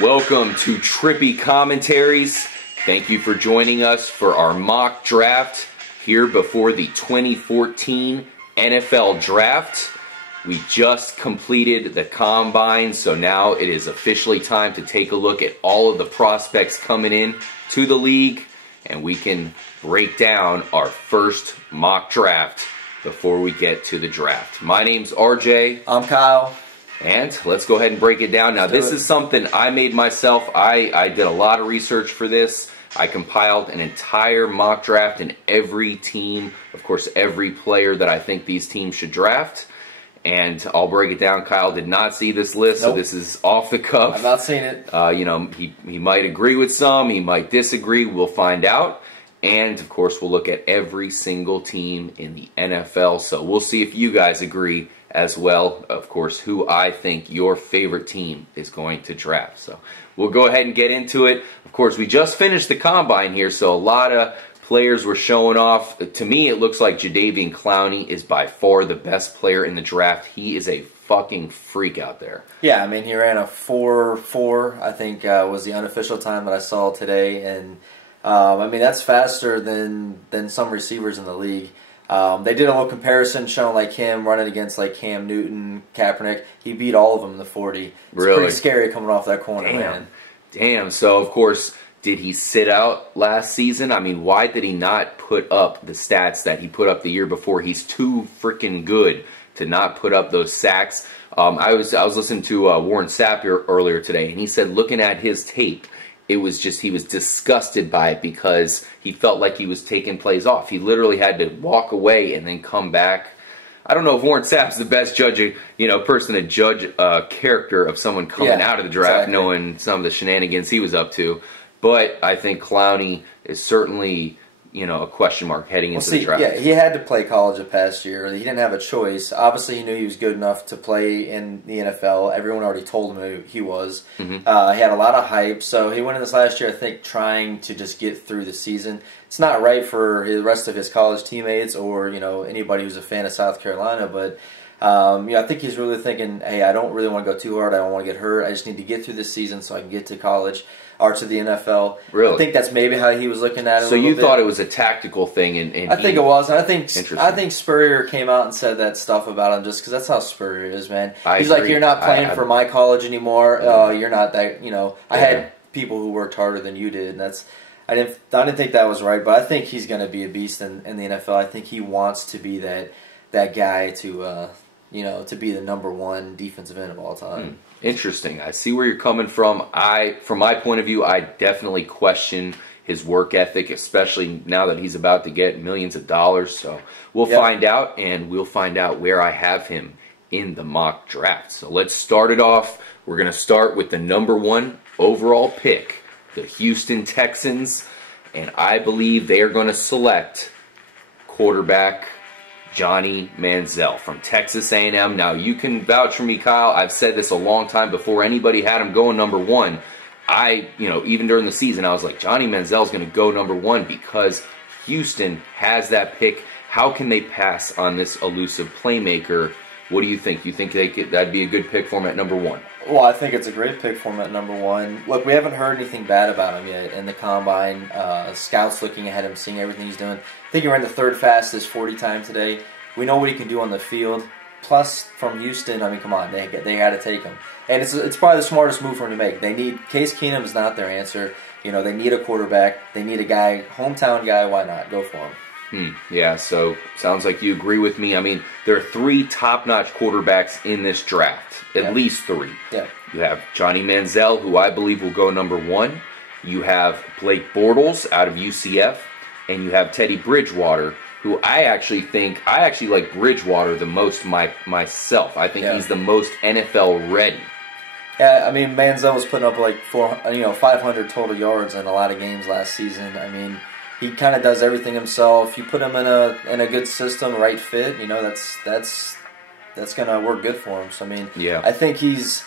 Welcome to Trippy Commentaries. Thank you for joining us for our mock draft here before the 2014 NFL Draft. We just completed the combine, so now it is officially time to take a look at all of the prospects coming in to the league, and we can break down our first mock draft before we get to the draft. My name's RJ. I'm Kyle. And let's go ahead and break it down. Now, this is something I made myself. I did a lot of research for this. I compiled an entire mock draft and every team, of course, every player that I think these teams should draft. And I'll break it down. Kyle did not see this list, so this is off the cuff. I've not seen it. You know, he might agree with some, he might disagree. We'll find out. And, of course, we'll look at every single team in the NFL. So we'll see if you guys agree as well, of course, who I think your favorite team is going to draft. So we'll go ahead and get into it. Of course, we just finished the combine here, so a lot of players were showing off. To me, it looks like Jadeveon Clowney is by far the best player in the draft. He is a fucking freak out there. Yeah, I mean, he ran a 4.4, I think was the unofficial time that I saw today. And, I mean, that's faster than some receivers in the league. They did a little comparison showing like him running against like Cam Newton, Kaepernick. He beat all of them in the 40. It's pretty scary coming off that corner, man. Damn. So, of course, did he sit out last season? I mean, why did he not put up the stats that he put up the year before? He's too freaking good to not put up those sacks. I was listening to Warren Sapp earlier today, and he said looking at his tape, it was just, he was disgusted by it because he felt like he was taking plays off. He literally had to walk away and then come back. I don't know if Warren Sapp's the best judge, person to judge character of someone coming out of the draft, knowing some of the shenanigans he was up to. But I think Clowney is certainly, a question mark heading into the draft. Yeah, he had to play college the past year. He didn't have a choice. Obviously, he knew he was good enough to play in the NFL. Everyone already told him who he was. He had a lot of hype. So he went in this last year, I think, trying to just get through the season. It's not right for the rest of his college teammates or, anybody who's a fan of South Carolina. But, I think he's really thinking, hey, I don't really want to go too hard. I don't want to get hurt. I just need to get through this season so I can get to college. Or to the NFL. Really? I think that's maybe how he was looking at it. So you thought it was a tactical thing, and I think it was. And I think Spurrier came out and said that stuff about him just because that's how Spurrier is, man. He's like, you're not playing for my college anymore. You're not that. I had people who worked harder than you did, and that's. I didn't think that was right, but I think he's going to be a beast in the NFL. I think he wants to be that guy to to be the #1 defensive end of all time. Interesting. I see where you're coming from. From my point of view, I definitely question his work ethic, especially now that he's about to get millions of dollars. So we'll find out, and we'll find out where I have him in the mock draft. So let's start it off. We're going to start with the #1 overall pick, the Houston Texans, and I believe they are going to select quarterback Johnny Manziel from Texas A&M. Now, you can vouch for me, Kyle. I've said this a long time before anybody had him going #1. Even during the season, I was like, Johnny Manziel's going to go #1 because Houston has that pick. How can they pass on this elusive playmaker? What do you think? You think that'd be a good pick for him at #1? Well, I think it's a great pick for him at #1. Look, we haven't heard anything bad about him yet in the combine. Scouts looking at him, seeing everything he's doing. I think he ran the 3rd fastest 40 time today. We know what he can do on the field. Plus, from Houston, I mean, come on, they got to take him. And it's probably the smartest move for him to make. They need Case Keenum is not their answer. They need a quarterback. They need a guy, hometown guy. Why not? Go for him. Yeah, so sounds like you agree with me. I mean, there are 3 top-notch quarterbacks in this draft. At least 3. Yeah. You have Johnny Manziel, who I believe will go #1. You have Blake Bortles out of UCF. And you have Teddy Bridgewater, who I actually like Bridgewater the most myself. I think he's the most NFL ready. Yeah, I mean, Manziel was putting up like 500 total yards in a lot of games last season. I mean, he kind of does everything himself. You put him in a good system, right fit. That's gonna work good for him. So I mean, I think he's.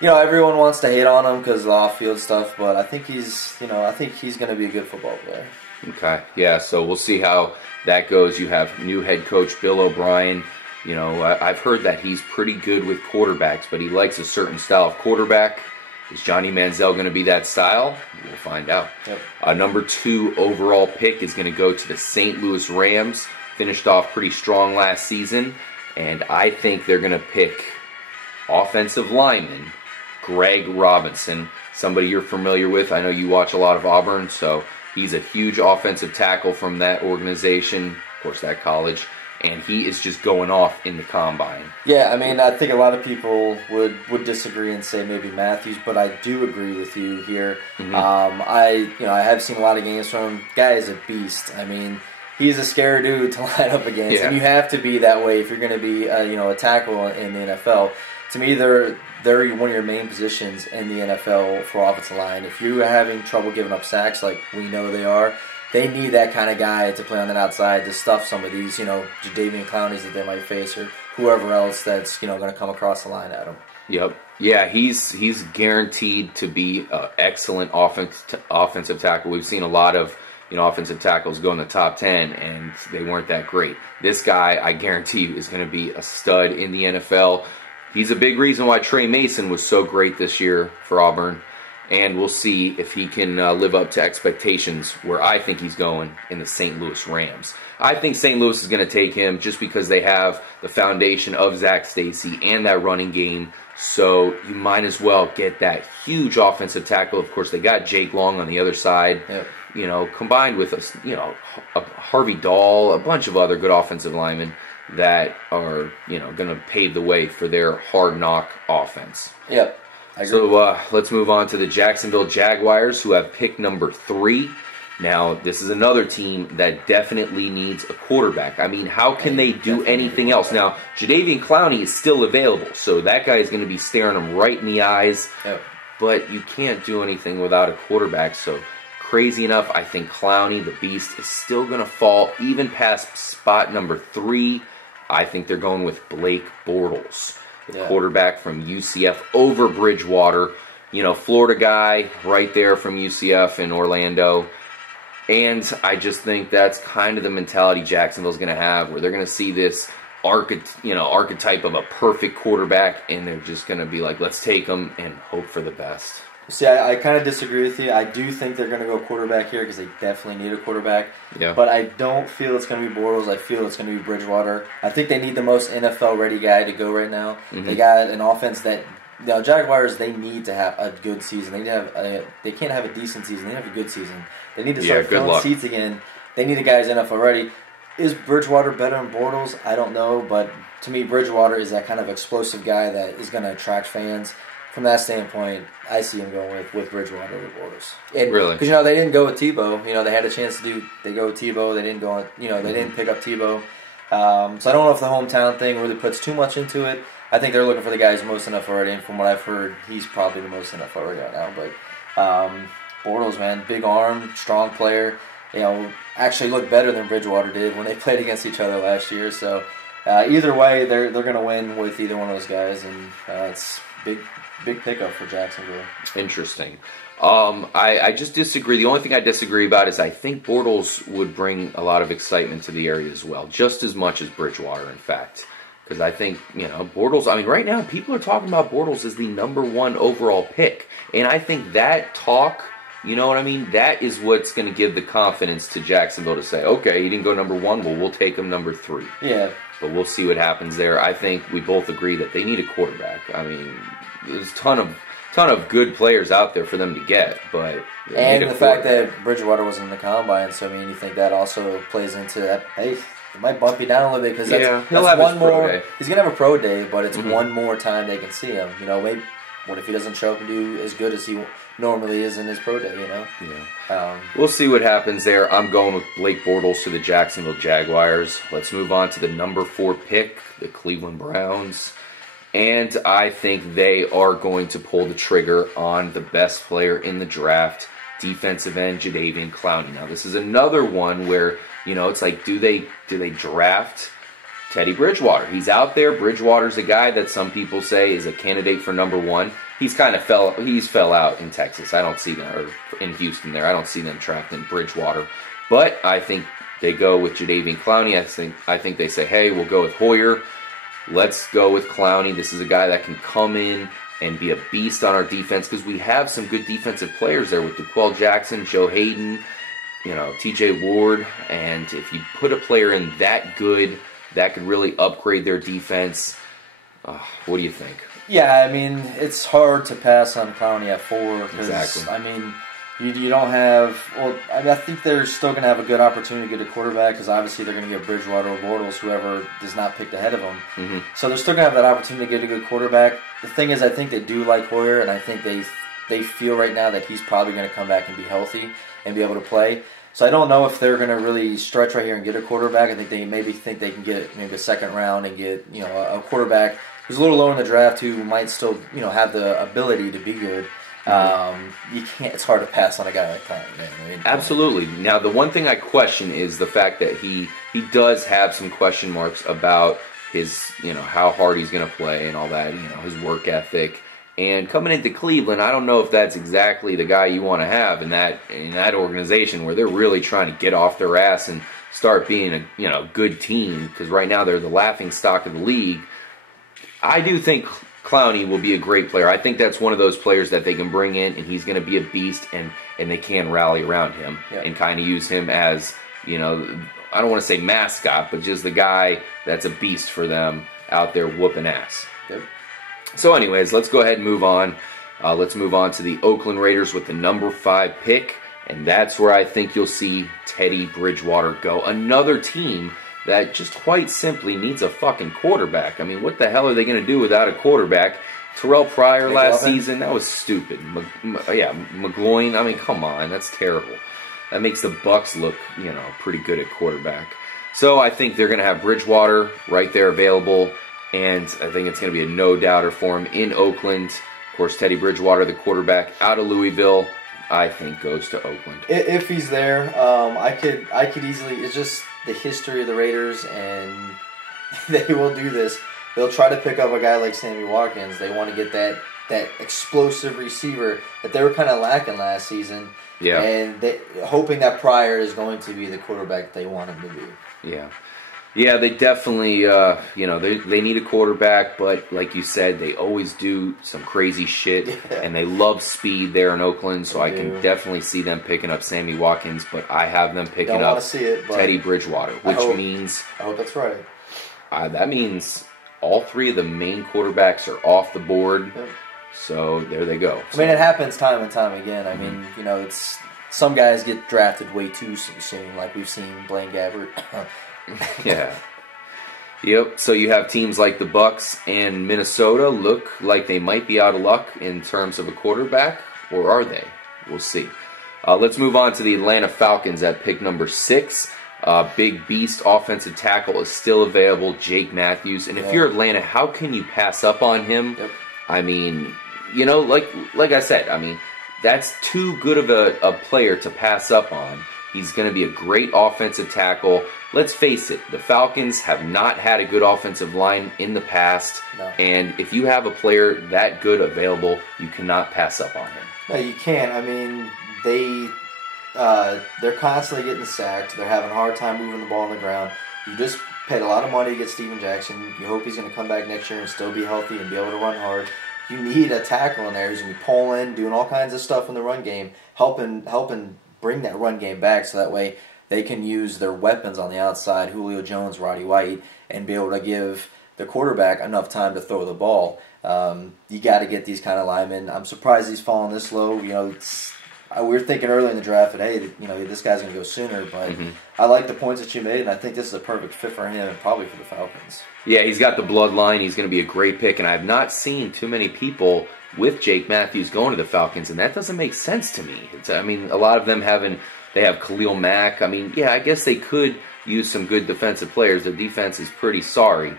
Everyone wants to hate on him because of the off-field stuff, but I think he's going to be a good football player. Okay, yeah, so we'll see how that goes. You have new head coach Bill O'Brien. I've heard that he's pretty good with quarterbacks, but he likes a certain style of quarterback. Is Johnny Manziel going to be that style? We'll find out. Yep. Number 2 overall pick is going to go to the St. Louis Rams. Finished off pretty strong last season, and I think they're going to pick offensive lineman Greg Robinson, somebody you're familiar with. I know you watch a lot of Auburn, so he's a huge offensive tackle from that organization, of course, that college. And he is just going off in the combine. Yeah, I mean, I think a lot of people would disagree and say maybe Matthews, but I do agree with you here. I have seen a lot of games from him. Guy is a beast. I mean, he's a scary dude to line up against, and you have to be that way if you're going to be a tackle in the NFL. To me, they're one of your main positions in the NFL for offensive line. If you're having trouble giving up sacks, like we know they are, they need that kind of guy to play on that outside to stuff some of these, Jadeveon Clowneys that they might face or whoever else that's, going to come across the line at them. Yep. Yeah, he's guaranteed to be an excellent offensive tackle. We've seen a lot of, offensive tackles go in the top 10, and they weren't that great. This guy, I guarantee you, is going to be a stud in the NFL. He's a big reason why Trey Mason was so great this year for Auburn. And we'll see if he can live up to expectations where I think he's going in the St. Louis Rams. I think St. Louis is going to take him just because they have the foundation of Zach Stacy and that running game. So you might as well get that huge offensive tackle. Of course, they got Jake Long on the other side. Yep. Combined with a Harvey Dahl, a bunch of other good offensive linemen that are going to pave the way for their hard knock offense. Yep. So let's move on to the Jacksonville Jaguars, who have pick number 3. Now, this is another team that definitely needs a quarterback. I mean, how can they do anything else? Now, Jadeveon Clowney is still available, so that guy is going to be staring them right in the eyes. Yep. But you can't do anything without a quarterback, so crazy enough, I think Clowney, the beast, is still going to fall even past spot number 3. I think they're going with Blake Bortles, the quarterback from UCF over Bridgewater. Florida guy right there from UCF in Orlando. And I just think that's kind of the mentality Jacksonville's going to have, where they're going to see this archetype of a perfect quarterback, and they're just going to be like, let's take him and hope for the best. See, I kind of disagree with you. I do think they're going to go quarterback here because they definitely need a quarterback. Yeah. But I don't feel it's going to be Bortles. I feel it's going to be Bridgewater. I think they need the most NFL-ready guy to go right now. They got an offense that Jaguars, they need to have a good season. They need to have they can't have a decent season. They need to have a good season. They need to start filling seats again. They need a guy who's NFL-ready. Is Bridgewater better than Bortles? I don't know. But to me, Bridgewater is that kind of explosive guy that is going to attract fans. From that standpoint, I see him going with Bridgewater over Bortles. Really? Because, they didn't go with Tebow. They had a chance they go with Tebow. They didn't go, they didn't pick up Tebow. So I don't know if the hometown thing really puts too much into it. I think they're looking for the guy who's most NFL ready, and from what I've heard, he's probably the most NFL ready right now. But Bortles, man, big arm, strong player. Actually looked better than Bridgewater did when they played against each other last year. So either way, they're going to win with either one of those guys, and it's big pickup for Jacksonville. Interesting. I just disagree. The only thing I disagree about is I think Bortles would bring a lot of excitement to the area as well, just as much as Bridgewater, in fact. Because I think, Bortles, right now people are talking about Bortles as the #1 overall pick. And I think that talk, that is what's going to give the confidence to Jacksonville to say, okay, he didn't go #1, well, we'll take him #3. Yeah. But we'll see what happens there. I think we both agree that they need a quarterback. There's a ton of good players out there for them to get, but and the fact that Bridgewater wasn't in the combine, so you think that also plays into that. Hey, it might bump you down a little bit because he'll have one more. Day. He's gonna have a pro day, but it's one more time they can see him. Maybe what if he doesn't show up and do as good as he normally is in his pro day? Yeah. We'll see what happens there. I'm going with Blake Bortles to the Jacksonville Jaguars. Let's move on to the #4 pick, the Cleveland Browns. And I think they are going to pull the trigger on the best player in the draft, defensive end Jadeveon Clowney. Now, this is another one where, it's like, do they draft Teddy Bridgewater? He's out there. Bridgewater's a guy that some people say is a candidate for #1. He's fell out in Texas. I don't see them, or in Houston there. I don't see them drafting Bridgewater. But I think they go with Jadeveon Clowney. I think they say, hey, we'll go with Hoyer. Let's go with Clowney. This is a guy that can come in, and be a beast on our defense, because we have some good defensive players there with D'Qwell Jackson, Joe Hayden, TJ Ward, and if you put a player in that good, that could really upgrade their defense. What do you think? Yeah, I mean, it's hard to pass on Clowney at 4. Exactly. I mean, you don't have... Well, I think they're still going to have a good opportunity to get a quarterback, because obviously they're going to get Bridgewater or Bortles, whoever is not picked ahead of them. Mm-hmm. So they're still going to have that opportunity to get a good quarterback. The thing is, I think they do like Hoyer, and I think they feel right now that he's probably going to come back and be healthy and be able to play. So I don't know if they're going to really stretch right here and get a quarterback. I think they think they can get maybe a second round and get a quarterback who's a little lower in the draft, who might still have the ability to be good. You can't. It's hard to pass on a guy like that. I mean, absolutely. Now, the one thing I question is the fact that he does have some question marks about his how hard he's going to play and all that. His work ethic. And coming into Cleveland, I don't know if that's exactly the guy you want to have in that organization where they're really trying to get off their ass and start being a good team, because right now they're the laughing stock of the league. I do think Clowney will be a great player. I think that's one of those players that they can bring in, and he's going to be a beast, and they can rally around him and kind of use him as, I don't want to say mascot, but just the guy that's a beast for them out there whooping ass. Yep. So anyways, let's go ahead and move on. Let's move on to the Oakland Raiders with the number 5 pick, and that's where I think you'll see Teddy Bridgewater go. Another team that just quite simply needs a fucking quarterback. I mean, what the hell are they going to do without a quarterback? Terrell Pryor last season, that was stupid. McGloin, I mean, come on, that's terrible. That makes the Bucs look, pretty good at quarterback. So I think they're going to have Bridgewater right there available, and I think it's going to be a no-doubter for him in Oakland. Of course, Teddy Bridgewater, the quarterback out of Louisville, I think goes to Oakland. If he's there, I could easily. It's just the history of the Raiders, and they will do this. They'll try to pick up a guy like Sammy Watkins. They want to get that explosive receiver that they were kind of lacking last season. Yeah. And hoping that Pryor is going to be the quarterback they want him to be. Yeah. Yeah, they definitely, they need a quarterback, but like you said, they always do some crazy shit, and they love speed there in Oakland, so I can definitely see them picking up Sammy Watkins, but I have them picking up Teddy Bridgewater, which means... I hope that's right. That means all 3 of the main quarterbacks are off the board, so there they go. I mean, it happens time and time again. I mean, it's some guys get drafted way too soon, like we've seen Blaine Gabbert. Yeah. Yep. So you have teams like the Bucs and Minnesota look like they might be out of luck in terms of a quarterback, or are they? We'll see. Let's move on to the Atlanta Falcons at pick number 6. Big beast offensive tackle is still available, Jake Matthews. And if you're Atlanta, how can you pass up on him? Yep. I mean, like I said, I mean, that's too good of a player to pass up on. He's going to be a great offensive tackle. Let's face it, the Falcons have not had a good offensive line in the past. No. And if you have a player that good available, you cannot pass up on him. No, you can't. I mean, they're constantly getting sacked. They're having a hard time moving the ball on the ground. You just paid a lot of money to get Steven Jackson. You hope he's going to come back next year and still be healthy and be able to run hard. You need a tackle in there who's going to be pulling, doing all kinds of stuff in the run game, helping bring that run game back, so that way they can use their weapons on the outside, Julio Jones, Roddy White, and be able to give the quarterback enough time to throw the ball. You got to get these kind of linemen. I'm surprised he's fallen this low. We were thinking early in the draft that, hey, this guy's going to go sooner, but I like the points that you made, and I think this is a perfect fit for him and probably for the Falcons. Yeah, he's got the bloodline. He's going to be a great pick, and I have not seen too many people with Jake Matthews going to the Falcons, and that doesn't make sense to me. I mean, a lot of them they have Khalil Mack. I mean, yeah, I guess they could use some good defensive players. Their defense is pretty sorry,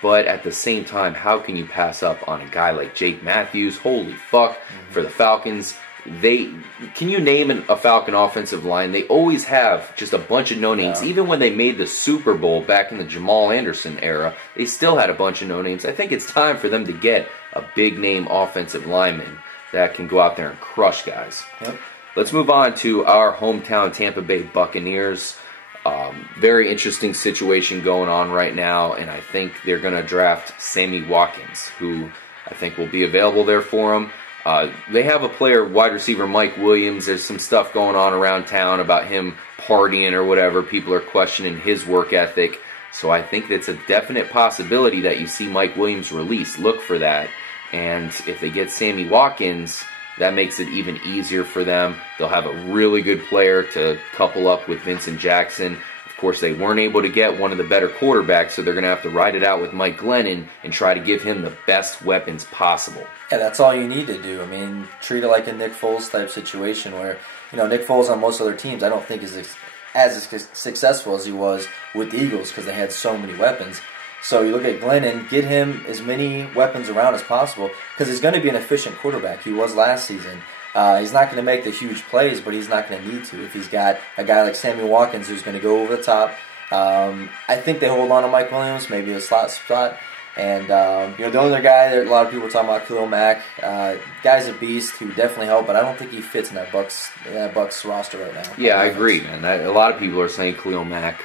but at the same time, how can you pass up on a guy like Jake Matthews? Holy fuck, for the Falcons. Can you name a Falcon offensive line? They always have just a bunch of no-names. Even when they made the Super Bowl back in the Jamal Anderson era, they still had a bunch of no-names. I think it's time for them to get a big-name offensive lineman that can go out there and crush guys. Yep. Let's move on to our hometown Tampa Bay Buccaneers. Very interesting situation going on right now, and I think they're going to draft Sammy Watkins, who I think will be available there for him. They have a player, wide receiver Mike Williams. There's some stuff going on around town about him partying or whatever. People are questioning his work ethic. So I think it's a definite possibility that you see Mike Williams released. Look for that. And if they get Sammy Watkins, that makes it even easier for them. They'll have a really good player to couple up with Vincent Jackson. Of course, they weren't able to get one of the better quarterbacks, so they're going to have to ride it out with Mike Glennon and try to give him the best weapons possible. Yeah, that's all you need to do. I mean, treat it like a Nick Foles type situation where, Nick Foles on most other teams I don't think is as successful as he was with the Eagles because they had so many weapons. So you look at Glennon, get him as many weapons around as possible because he's going to be an efficient quarterback. He was last season. He's not going to make the huge plays, but he's not going to need to. If he's got a guy like Sammy Watkins who's going to go over the top, I think they hold on to Mike Williams, maybe a slot spot. And, the other guy that a lot of people are talking about, Khalil Mack, guy's a beast who definitely helped, but I don't think he fits in that Bucs roster right now. Yeah, I agree, man. A lot of people are saying Khalil Mack,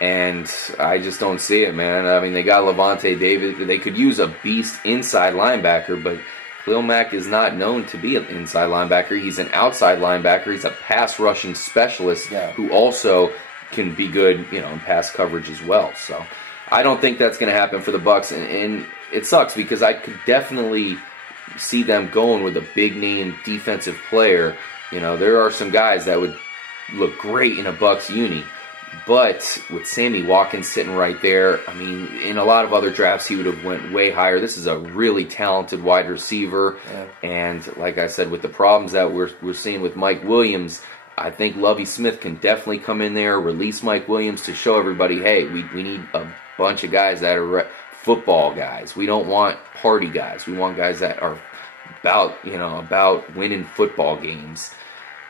and I just don't see it, man. I mean, they got Levante David. They could use a beast inside linebacker, but Khalil Mack is not known to be an inside linebacker. He's an outside linebacker. He's a pass rushing specialist who also can be good, in pass coverage as well. So I don't think that's going to happen for the Bucs, and it sucks because I could definitely see them going with a big name defensive player. There are some guys that would look great in a Bucs uni. But with Sammy Watkins sitting right there, I mean, in a lot of other drafts, he would have went way higher. This is a really talented wide receiver. Yeah. And like I said, with the problems that we're seeing with Mike Williams, I think Lovie Smith can definitely come in there, release Mike Williams to show everybody, hey, we need a bunch of guys that are football guys. We don't want party guys. We want guys that are about winning football games.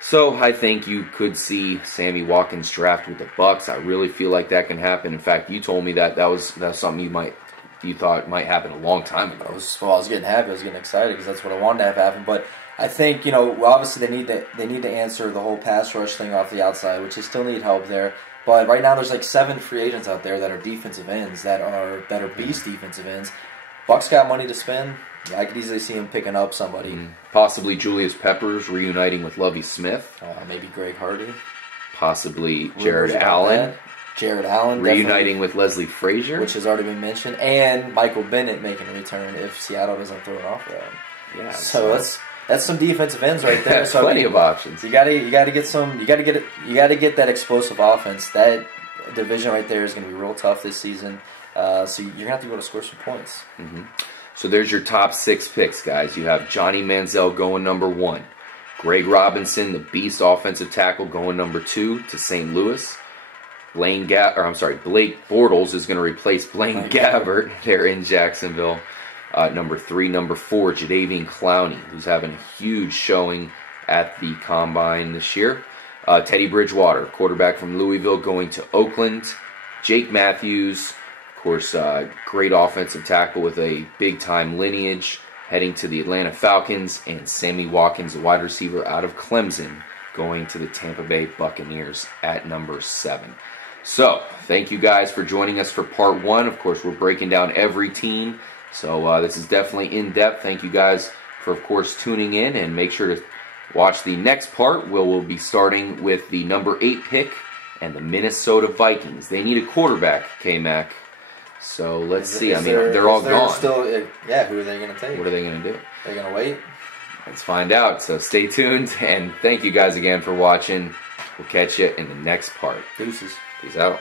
So I think you could see Sammy Watkins draft with the Bucs. I really feel like that can happen. In fact, you told me that was something you thought might happen a long time ago. I was getting happy. I was getting excited because that's what I wanted to have happen. But I think obviously they need to answer the whole pass rush thing off the outside, which they still need help there. But right now there's like 7 free agents out there that are defensive ends that are beast defensive ends. Bucs got money to spend. I could easily see him picking up somebody. Possibly Julius Peppers reuniting with Lovie Smith. Maybe Greg Hardy. Possibly Jared Allen. Jared Allen. Reuniting with Leslie Frazier. Which has already been mentioned. And Michael Bennett making a return if Seattle doesn't throw it off for him. Yeah. So that's some defensive ends right there. So plenty of options. You gotta get that explosive offense. That division right there is gonna be real tough this season. So you're gonna have to go to score some points. So there's your top 6 picks, guys. You have Johnny Manziel going number 1. Greg Robinson, the beast offensive tackle, going number 2 to St. Louis. Blake Bortles is going to replace Blaine Gabbert there in Jacksonville. Number 3, number 4, Jadeveon Clowney, who's having a huge showing at the Combine this year. Teddy Bridgewater, quarterback from Louisville, going to Oakland. Jake Matthews, of course, great offensive tackle with a big-time lineage, heading to the Atlanta Falcons. And Sammy Watkins, the wide receiver out of Clemson, going to the Tampa Bay Buccaneers at number 7. So, thank you guys for joining us for part 1. Of course, we're breaking down every team. So this is definitely in-depth. Thank you guys for, of course, tuning in. And make sure to watch the next part where we'll be starting with the number 8 pick and the Minnesota Vikings. They need a quarterback, K-Mac. So let's see. I mean, they're all gone. Who are they going to take? What are they going to do? They're going to wait? Let's find out. So stay tuned. And thank you guys again for watching. We'll catch you in the next part. Deuces. Peace out.